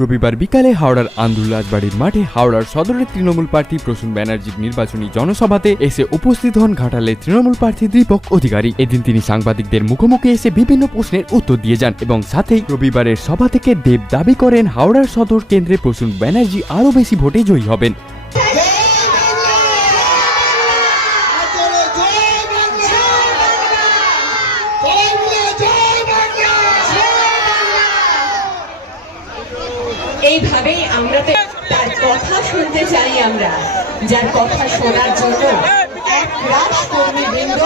রবিবার বিকালে হাওড়ার আন্দুল রাজবাড়ির মাঠে হাওড়ার সদরের তৃণমূল প্রার্থী প্রসূন ব্যানার্জির নির্বাচনী জনসভাতে এসে উপস্থিত হন ঘাটালের তৃণমূল প্রার্থী দীপক অধিকারী। এদিন তিনি সাংবাদিকদের মুখোমুখি এসে বিভিন্ন প্রশ্নের উত্তর দিয়ে যান এবং সাথেই রবিবারের সভা থেকে দেব দাবি করেন হাওড়ার সদর কেন্দ্রে প্রসূন ব্যানার্জি আরও বেশি ভোটে জয়ী হবেন। এইভাবেই আমরা তার কথা শুনতে চাই, আমরা যার কথা শোনার জন্য এক রাশ কর্মীবৃন্দ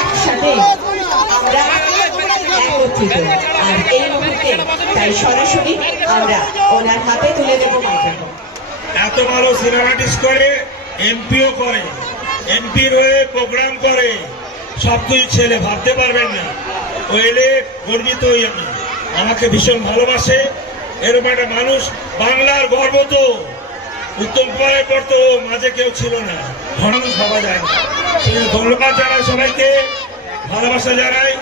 একসাথে আমরা একত্রিত। আর এই মুহূর্তে তাই সরাসরি আমরা ওনার হাতে তুলে দেব মাইক্রোফোন। এত ভালো সিনেমাটিক্স করে, এমপিও করে, এমপির হয়ে প্রোগ্রাম করে, সবকিছু ছেলে ভাবতে পারবেন না। ও এলে গর্বিত হই আমি, আমাকে ভীষণ ভালোবাসে। এরকম একটা মানুষ বাংলার গর্ব। তো উত্তম কুমারের পর তো মাঝে কেউ ছিল না, মানুষ ভাবা যায় না। ধন্যবাদ জানাই সবাইকে, ভালোবাসা জানাই।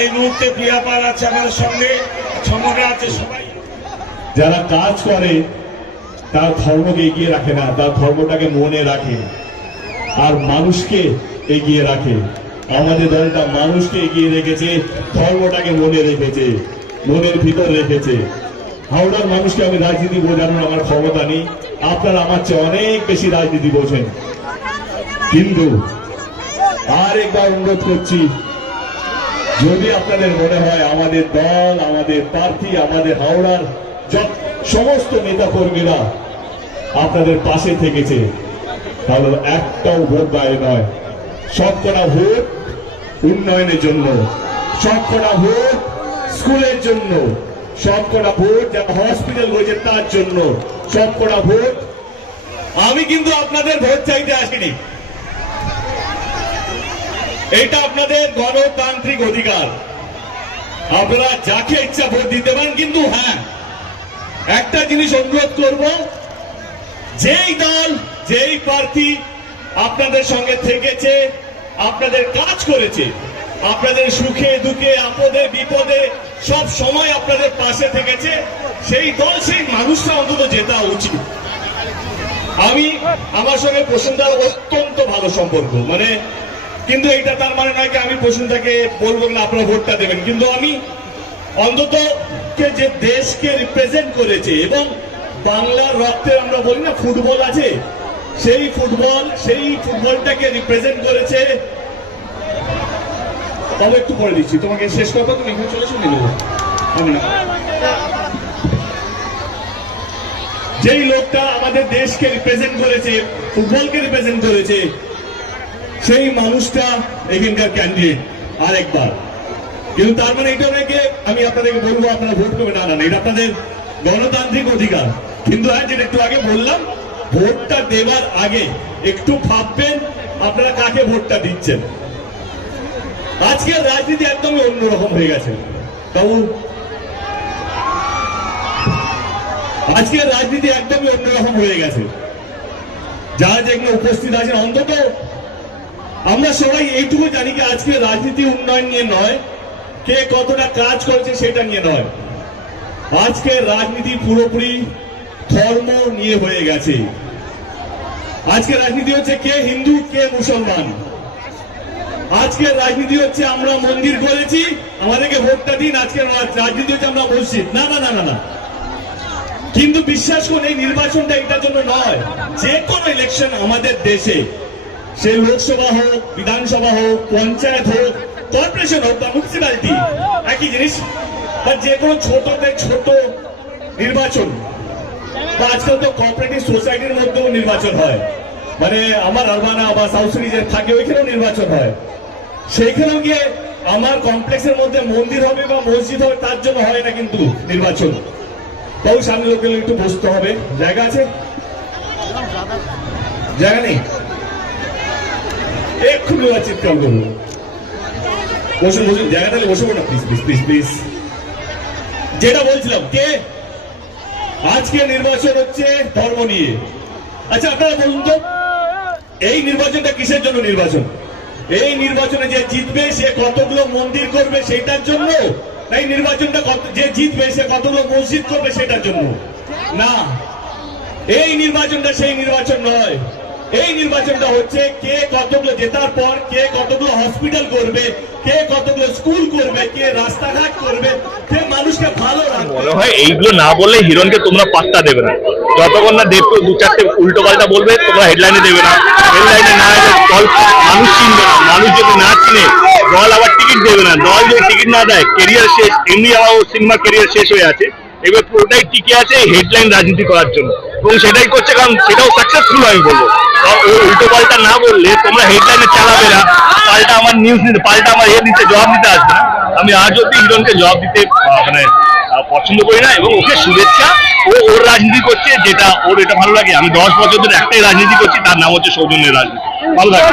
এই মুহূর্তে প্রিয়া পাল আছে আমাদের সঙ্গে, সমগ্র আছে সবাই। যারা কাজ করে তার ধর্মকে এগিয়ে রাখে না, তার ধর্মটাকে মনে রাখে আর মানুষকে এগিয়ে রাখে। আমাদের দলটা মানুষকে এগিয়ে রেখেছে, ধর্মটাকে মনে রেখেছে, মনের ভিতর রেখেছে। হাওড়ার মানুষকে আমি রাজনীতি বোঝানোর আমার ক্ষমতা নেই, আপনারা আমার চেয়ে অনেক বেশি রাজনীতি বোঝেন। কিন্তু আর একবার অনুরোধ করছি, যদি আপনাদের মনে হয় আমাদের দল, আমাদের প্রার্থী, আমাদের হাওড়ার সমস্ত নেতা কর্মীরা আপনাদের পাশে থেকেছে, তাহলে একটাও ভোট বাইরে নয়, সবকটা ভোট উন্নয়নের জন্য, সবকটা ভোট স্কুলের জন্য, সবকটা ভোট যারা হসপিটাল হয়েছে তার জন্য, সবকটা ভোট। আমি কিন্তু আপনাদের ভোট চাইতে আসিনি, এটা আপনাদের গণতান্ত্রিক অধিকার, আপনারা যাকে ইচ্ছা ভোট দিতে পারেন। কিন্তু হ্যাঁ, একটা জিনিস অনুরোধ করব, যেই দল, যেই প্রার্থী আপনাদের সঙ্গে থেকেছে, আপনাদের কাজ করেছে, আপনাদের সুখে দুঃখে আপদে বিপদে সব সময় আপনাদের পাশে থেকেছে, সেই দল, সেই মানুষটা অন্তত জেতা উচিত। আমি আমার সঙ্গে প্রসূনদার অত্যন্ত ভালো সম্পর্ক, মানে, কিন্তু এইটা তার মানে নয় কি আমি প্রসূনদাকে বলবো না আপনারা ভোটটা দেবেন। কিন্তু আমি অন্তত যে দেশকে রিপ্রেজেন্ট করেছে এবং বাংলার রক্তে আমরা বলি না ফুটবল আছে, সেই ফুটবলটাকে রিপ্রেজেন্ট করেছে। তবে একটু পরে দিচ্ছি তোমাকে, শেষ কথা তুমি এখানে চলে শুনে নেবো। আমি না, যেই লোকটা আমাদের দেশকে রিপ্রেজেন্ট করেছে, ফুটবলকে রিপ্রেজেন্ট করেছে, সেই মানুষটা এখানকার ক্যান্ডিডেট আরেকবার। কিন্তু তার মানে এটা নয় আমি আপনাদেরকে বলবো আপনারা ভোট করবেন, না না, এটা আপনাদের গণতান্ত্রিক অধিকার। কিন্তু যেটা একটু আগে বললাম, ভোটটা দেওয়ার আগে একটু ভাববেন আপনারা কাকে ভোটটা দিচ্ছেন। আজকের রাজনীতি একদমই অন্যরকম হয়ে গেছে বাবু, আজকের রাজনীতি একদমই অন্যরকম হয়ে গেছে। যারা যেগুলো উপস্থিত আছেন, অন্তত আমরা সবাই এইটুকু জানি কি আজকে রাজনীতি উন্নয়ন নিয়ে নয়, কে কতটা কাজ করেছে সেটা নিয়ে নয়, আজকে রাজনীতি পুরোপুরি ধর্ম নিয়ে হয়ে গেছে। আজকে রাজনীতি হচ্ছে কে হিন্দু কে মুসলমান, আজকের রাজনীতি হচ্ছে আমরা মন্দির করেছি আমাদেরকে ভোটটা দিন, আজকের রাজনীতি হচ্ছে আমরা মসজিদ। না না না না না, কিন্তু বিশ্বাস করুন এই নির্বাচনটা এটার জন্য নয়। যে কোনো ইলেকশন আমাদের দেশে, সে লোকসভা হোক, বিধানসভা হোক, পঞ্চায়েত হোক, কর্পোরেশন হোক বা মিউনিসিপ্যালিটি, একই জিনিস। বা যে কোনো ছোট নির্বাচন, বা আজকাল তো কোঅপারেটিভ সোসাইটির মধ্যেও নির্বাচন হয়, মানে আমার আরবানা বা সাউথ সিটি যে থাকে ওইখানেও নির্বাচন হয়। সেইখানেও গিয়ে আমার কমপ্লেক্সের মধ্যে মন্দির হবে বা মসজিদ হবে তার জন্য হয় না কিন্তু নির্বাচন। তাও সামনে লোকের একটু বসতে হবে, জায়গা আছে? জায়গা নেই? এক্ষুনি চিৎকার করবো, বসুন বসুন, জায়গা তাহলে বসবো না, প্লিজ প্লিজ প্লিজ প্লিজ। যেটা বলছিলাম, কে আজকে নির্বাচন হচ্ছে ধর্ম নিয়ে। আচ্ছা আপনারা বলুন তো, এই নির্বাচনটা কিসের জন্য নির্বাচন? এই নির্বাচনে যে জিতবে সে কতগুলো মন্দির করবে সেটার জন্য, এই নির্বাচনটা যে জিতবে সে কতগুলো মসজিদ করবে সেটার জন্য না। এই নির্বাচনটা সেই নির্বাচন নয়। এই নির্বাচনটা হচ্ছে কে কতগুলো জেতার পর কে কতগুলো হসপিটাল করবে, কে কতগুলো স্কুল করবে, কে রাস্তাঘাট করবে, কে মানুষকে ভালো রাখবে। মনে হয় এইগুলো না বললে হিরণকে তোমরা পাত্তা দেবে না। যতক্ষণ না দেবকে দু চারটে উল্টো পাল্টা বলবে তোমরা হেডলাইনে দেবে না। হেডলাইনে না এলে দল মানুষ চিনবে না। মানুষ যদি না চিনে দল আবার টিকিট দেবে না। দল যদি টিকিট না দেয় কেরিয়ার শেষ। এমনি আমার সিনেমা কেরিয়ার শেষ হয়ে আছে, এবার পুরোটাই টিকে আছে হেডলাইন রাজনীতি করার জন্য, এবং সেটাই করছে, কারণ সেটাও সাকসেসফুল আমি বলবো। উল্টো পাল্টা না বললে তোমরা হেডলাইনে চালাবে না, পাল্টা আমার নিউজ নিতে, পাল্টা আমার দিতে জবাব দিতে আসবে না। আমি আজ অব্দি হিরণকে জবাব দিতে মানে পছন্দ করি না, এবং ওকে শুভেচ্ছা। ওর রাজনীতি করছে, যেটা ওর এটা ভালো লাগে। আমি 10 বছর ধরে একটাই রাজনীতি করছি, তার নাম হচ্ছে সৌজন্যের রাজনীতি। ভালো লাগে।